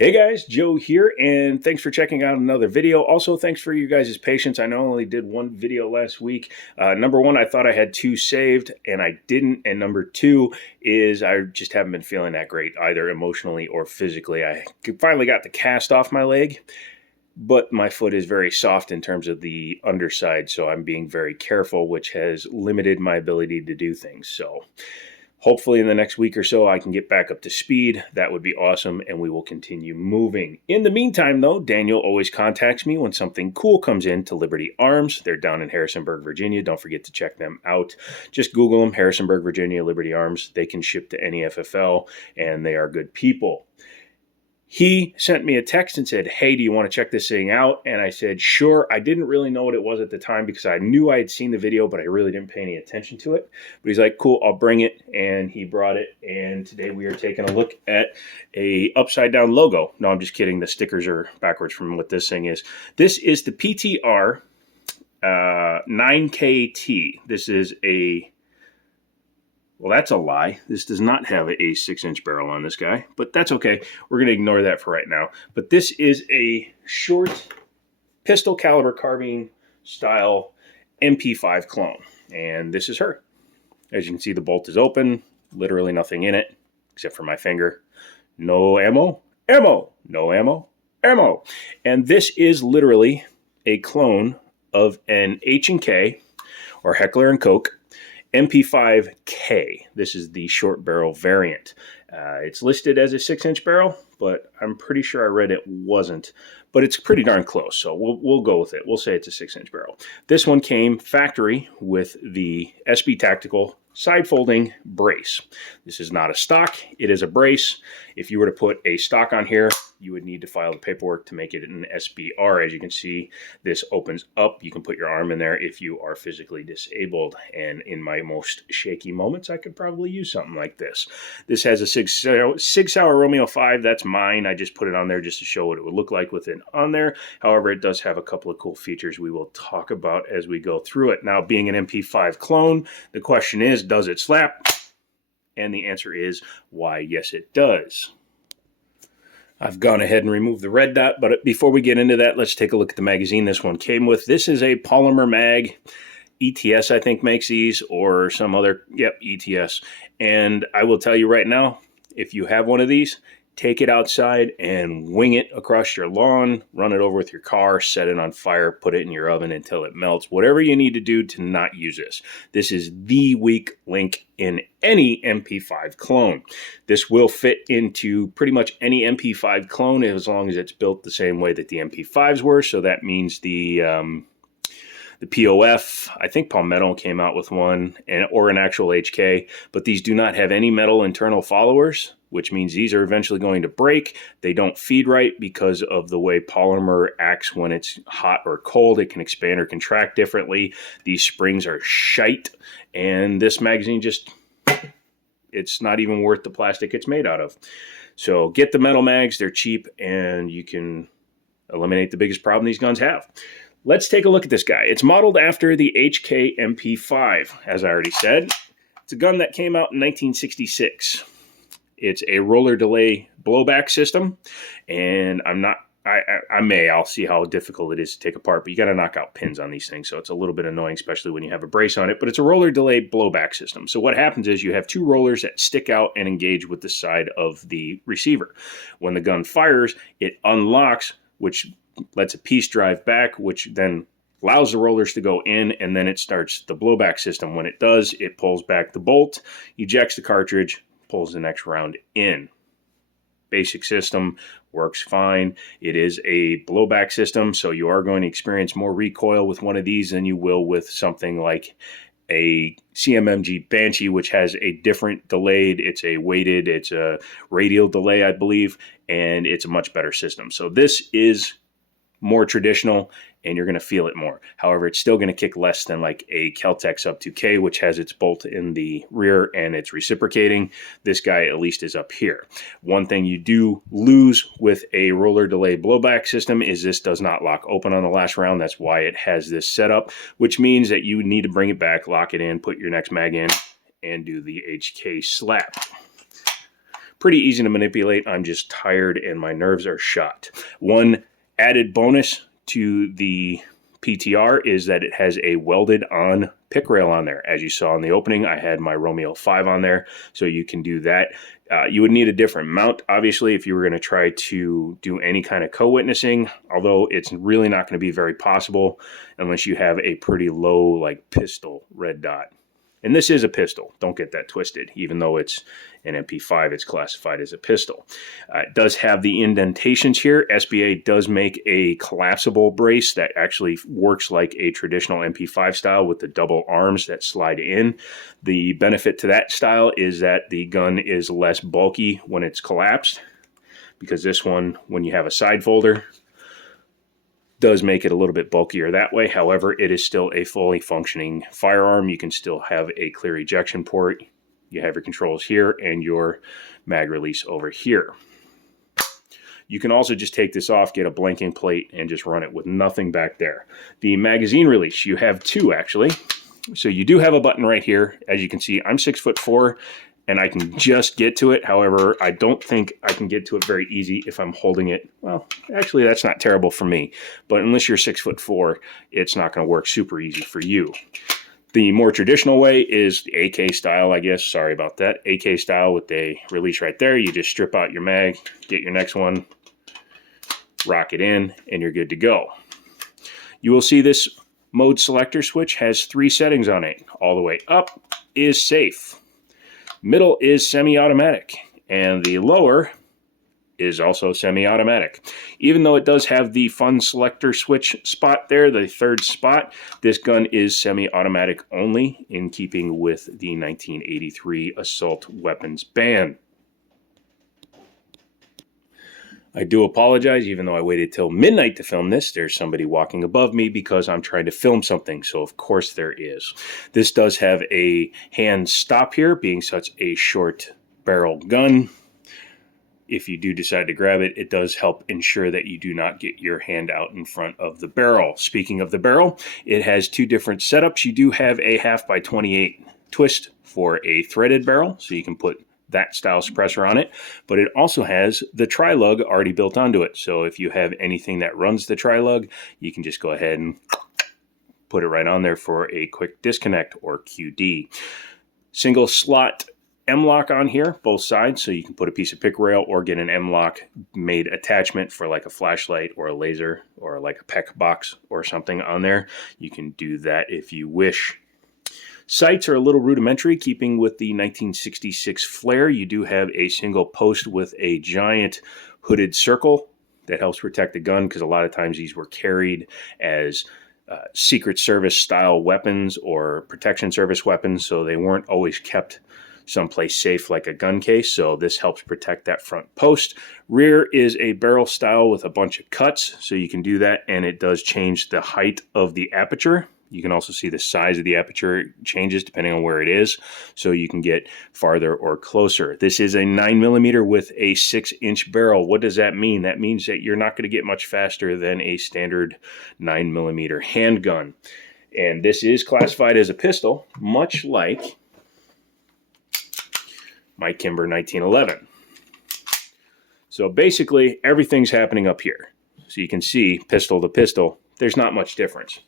Hey guys, Joe here, and thanks for checking out another video. Also, thanks for you guys' patience. I know I only did one video last week. Number one, I thought I had two saved, and I didn't. And number two is I just haven't been feeling that great, either emotionally or physically. I finally got the cast off my leg, but my foot is very soft in terms of the underside, so I'm being very careful, which has limited my ability to do things. So hopefully in the next week or so, I can get back up to speed. That would be awesome, and we will continue moving. In the meantime, though, Daniel always contacts me when something cool comes in to Liberty Arms. They're down in Harrisonburg, Virginia. Don't forget to check them out. Just Google them, Harrisonburg, Virginia, Liberty Arms. They can ship to any FFL, and they are good people. He sent me a text and said, hey, do you want to check this thing out? And I said, sure. I didn't really know what it was at the time because I knew I had seen the video, but I really didn't pay any attention to it. But he's like, cool, I'll bring it. And he brought it. And today we are taking a look at a upside down logo. No, I'm just kidding. The stickers are backwards from what this thing is. This is the PTR 9KT. This is a... Well, that's a lie. This does not have a 6-inch barrel on this guy, but that's okay. We're going to ignore that for right now. But this is a short pistol caliber carbine style MP5 clone, and this is her. As you can see, the bolt is open, literally nothing in it except for my finger. No ammo, ammo, no ammo, ammo. And this is literally a clone of an H&K or Heckler & Koch MP5K. This is the short barrel variant. It's listed as a 6-inch barrel, but I'm pretty sure I read it wasn't. But it's pretty darn close, so we'll go with it. We'll say it's a 6-inch barrel. This one came factory with the SB Tactical side folding brace. This is not a stock, it is a brace. If you were to put a stock on here, you would need to file the paperwork to make it an SBR. As you can see, this opens up. You can put your arm in there if you are physically disabled. And in my most shaky moments, I could probably use something like this. This has a Sig Sauer Romeo 5. That's mine. I just put it on there just to show what it would look like with it on there. However, it does have a couple of cool features we will talk about as we go through it. Now, being an MP5 clone, the question is, does it slap? And the answer is, why, yes, it does. I've gone ahead and removed the red dot, but before we get into that, let's take a look at the magazine this one came with. This is a polymer mag. ETS, I think, makes these, or some other, ETS. And I will tell you right now, if you have one of these, take it outside and wing it across your lawn, run it over with your car, set it on fire, put it in your oven until it melts. Whatever you need to do to not use this. This is the weak link in any MP5 clone. This will fit into pretty much any MP5 clone as long as it's built the same way that the MP5s were. So that means the POF, I think Palmetto came out with one, or an actual HK, but these do not have any metal internal followers, which means these are eventually going to break. They don't feed right because of the way polymer acts when it's hot or cold. It can expand or contract differently. These springs are shite, and this magazine just, it's not even worth the plastic it's made out of. So get the metal mags. They're cheap, and you can eliminate the biggest problem these guns have. Let's take a look at this guy. It's modeled after the HK MP5, as I already said. It's a gun that came out in 1966. It's a roller delay blowback system, and I'll see how difficult it is to take apart, but you got to knock out pins on these things, so it's a little bit annoying, especially when you have a brace on it, but it's a roller delay blowback system. So what happens is you have two rollers that stick out and engage with the side of the receiver. When the gun fires, it unlocks, which lets a piece drive back, which then allows the rollers to go in, and then it starts the blowback system. When it does, it pulls back the bolt, ejects the cartridge, pulls the next round in. Basic system, works fine. It is a blowback system, so you are going to experience more recoil with one of these than you will with something like a CMMG Banshee, which has a different delayed, it's a weighted, it's a radial delay, I believe, and it's a much better system. So this is more traditional, and you're going to feel it more. However, it's still going to kick less than like a Kel-Tec Sub 2K, which has its bolt in the rear and it's reciprocating. This guy at least is up here. One thing you do lose with a roller delay blowback system is this does not lock open on the last round. That's why it has this setup, which means that you need to bring it back, lock it in, put your next mag in, and do the HK slap. Pretty easy to manipulate. I'm just tired and my nerves are shot. One added bonus to the PTR is that it has a welded on pick rail on there. As you saw in the opening, I had my Romeo 5 on there, so you can do that. You would need a different mount, obviously, if you were going to try to do any kind of co-witnessing, although it's really not going to be very possible unless you have a pretty low, like, pistol red dot. And this is a pistol. Don't get that twisted. Even though it's an MP5, it's classified as a pistol. It does have the indentations here. SBA does make a collapsible brace that actually works like a traditional MP5 style with the double arms that slide in. The benefit to that style is that the gun is less bulky when it's collapsed, because this one, when you have a side folder, does make it a little bit bulkier that way. However, it is still a fully functioning firearm. You can still have a clear ejection port. You have your controls here and your mag release over here. You can also just take this off, get a blanking plate, and just run it with nothing back there. The magazine release, you have two actually. So you do have a button right here. As you can see, I'm 6'4", and I can just get to it. However, I don't think I can get to it very easy if I'm holding it. Well, actually, that's not terrible for me. But unless you're 6'4", it's not going to work super easy for you. The more traditional way is the AK style, I guess. Sorry about that. AK style with the release right there. You just strip out your mag, get your next one, rock it in, and you're good to go. You will see this mode selector switch has 3 settings on it. All the way up is safe. Middle is semi-automatic, and the lower is also semi-automatic. Even though it does have the fun selector switch spot there, the third spot, this gun is semi-automatic only, in keeping with the 1983 assault weapons ban. I do apologize, even though I waited till midnight to film this. There's somebody walking above me because I'm trying to film something, so of course there is. This does have a hand stop here, being such a short barrel gun. If you do decide to grab it, it does help ensure that you do not get your hand out in front of the barrel. Speaking of the barrel, it has 2 different setups. You do have a 1/2x28 twist for a threaded barrel, so you can put that style suppressor on it, but it also has the tri-lug already built onto it. So if you have anything that runs the tri-lug, you can just go ahead and put it right on there for a quick disconnect or QD. Single slot M-lock on here, both sides, so you can put a piece of pick rail or get an M-lock made attachment for like a flashlight or a laser or like a PEC box or something on there. You can do that if you wish. Sights are a little rudimentary, keeping with the 1966 flare. You do have a single post with a giant hooded circle that helps protect the gun, because a lot of times these were carried as Secret Service style weapons or protection service weapons, so they weren't always kept someplace safe like a gun case, so this helps protect that front post. Rear is a barrel style with a bunch of cuts, so you can do that, and it does change the height of the aperture. You can also see the size of the aperture changes depending on where it is, so you can get farther or closer. This is a 9mm with a 6-inch barrel. What does that mean? That means that you're not going to get much faster than a standard 9mm handgun. And this is classified as a pistol, much like my Kimber 1911. So basically, everything's happening up here. So you can see pistol to pistol, there's not much difference.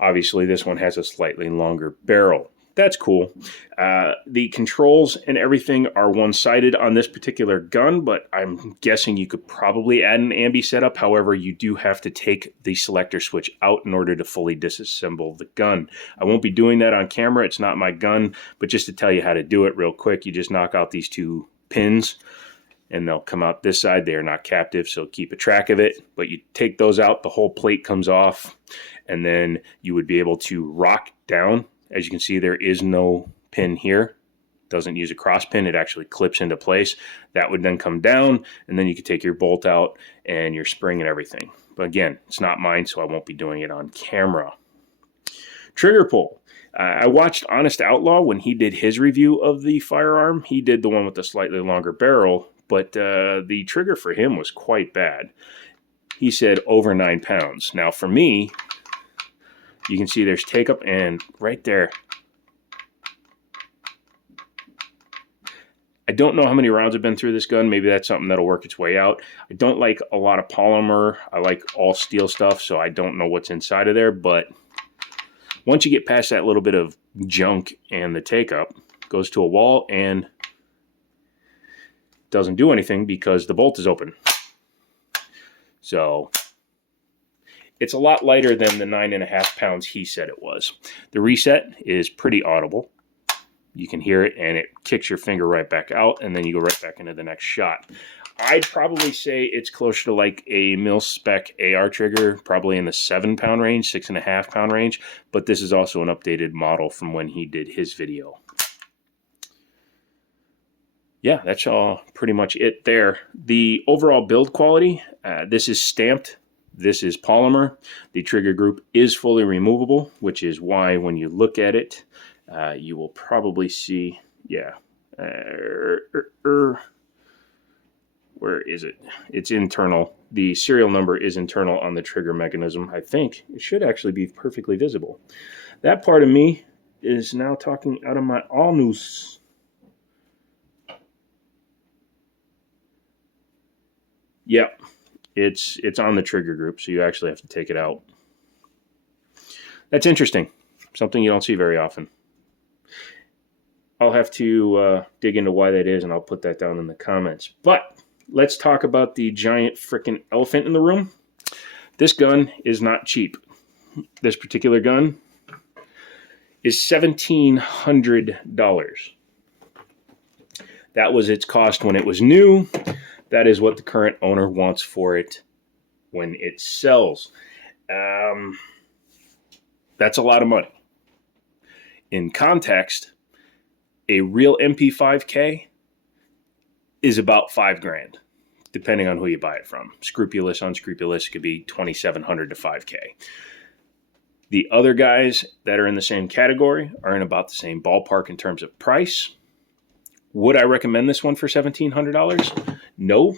Obviously, this one has a slightly longer barrel. That's cool. The controls and everything are one-sided on this particular gun, but I'm guessing you could probably add an ambi setup. However, you do have to take the selector switch out in order to fully disassemble the gun. I won't be doing that on camera. It's not my gun, but just to tell you how to do it real quick, you just knock out these 2 pins, and they'll come out this side. They are not captive, so keep a track of it. But you take those out, the whole plate comes off, and then you would be able to rock down. As you can see, there is no pin here. Doesn't use a cross pin. It actually clips into place. That would then come down, and then you could take your bolt out and your spring and everything. But again, it's not mine, so I won't be doing it on camera. Trigger pull. I watched Honest Outlaw when he did his review of the firearm. He did the one with the slightly longer barrel, but the trigger for him was quite bad. He said over 9 pounds. Now for me, you can see there's take up, and right there, I don't know how many rounds have been through this gun. Maybe that's something that'll work its way out. I don't like a lot of polymer. I like all steel stuff, so I don't know what's inside of there. But once you get past that little bit of junk and the take-up, goes to a wall and doesn't do anything because the bolt is open. So it's a lot lighter than the 9.5 pounds he said it was. The reset is pretty audible. You can hear it, and it kicks your finger right back out, and then you go right back into the next shot. I'd probably say it's closer to like a mil-spec AR trigger, probably in the 7-pound range, 6.5-pound range, but this is also an updated model from when he did his video. Yeah, that's all pretty much it there. The overall build quality, this is stamped. This is polymer. The trigger group is fully removable, which is why when you look at it, you will probably see, yeah, where is it? It's internal. The serial number is internal on the trigger mechanism. I think it should actually be perfectly visible. That part of me is now talking out of my anus. Yep, it's on the trigger group, so you actually have to take it out. That's interesting. Something you don't see very often. I'll have to dig into why that is, and I'll put that down in the comments. But let's talk about the giant freaking elephant in the room. This gun is not cheap. This particular gun is $1,700. That was its cost when it was new. That is what the current owner wants for it when it sells. That's a lot of money. In context, a real MP5K is about $5,000, depending on who you buy it from. Scrupulous, unscrupulous, it could be $2,700 to $5K. The other guys that are in the same category are in about the same ballpark in terms of price. Would I recommend this one for $1,700? No.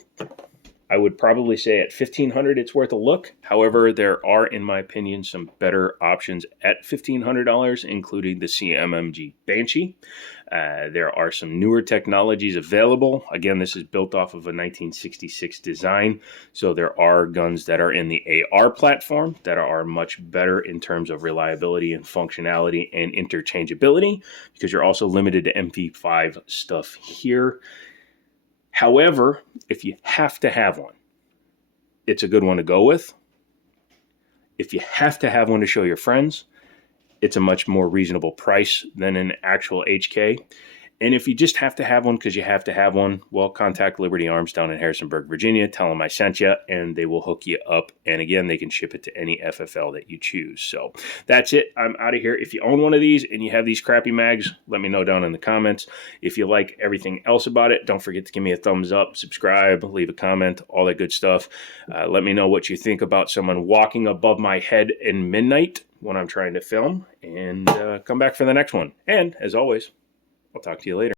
I would probably say at $1,500 it's worth a look. However, there are, in my opinion, some better options at $1,500, including the CMMG Banshee. There are some newer technologies available. Again, this is built off of a 1966 design, so there are guns that are in the AR platform that are much better in terms of reliability and functionality and interchangeability, because you're also limited to MP5 stuff here. However, if you have to have one, it's a good one to go with. If you have to have one to show your friends, it's a much more reasonable price than an actual HK. And if you just have to have one because you have to have one, well, contact Liberty Arms down in Harrisonburg, Virginia. Tell them I sent you, and they will hook you up. And again, they can ship it to any FFL that you choose. So that's it. I'm out of here. If you own one of these and you have these crappy mags, let me know down in the comments. If you like everything else about it, don't forget to give me a thumbs up, subscribe, leave a comment, all that good stuff. Let me know what you think about someone walking above my head in midnight when I'm trying to film, and come back for the next one. And as always, I'll talk to you later.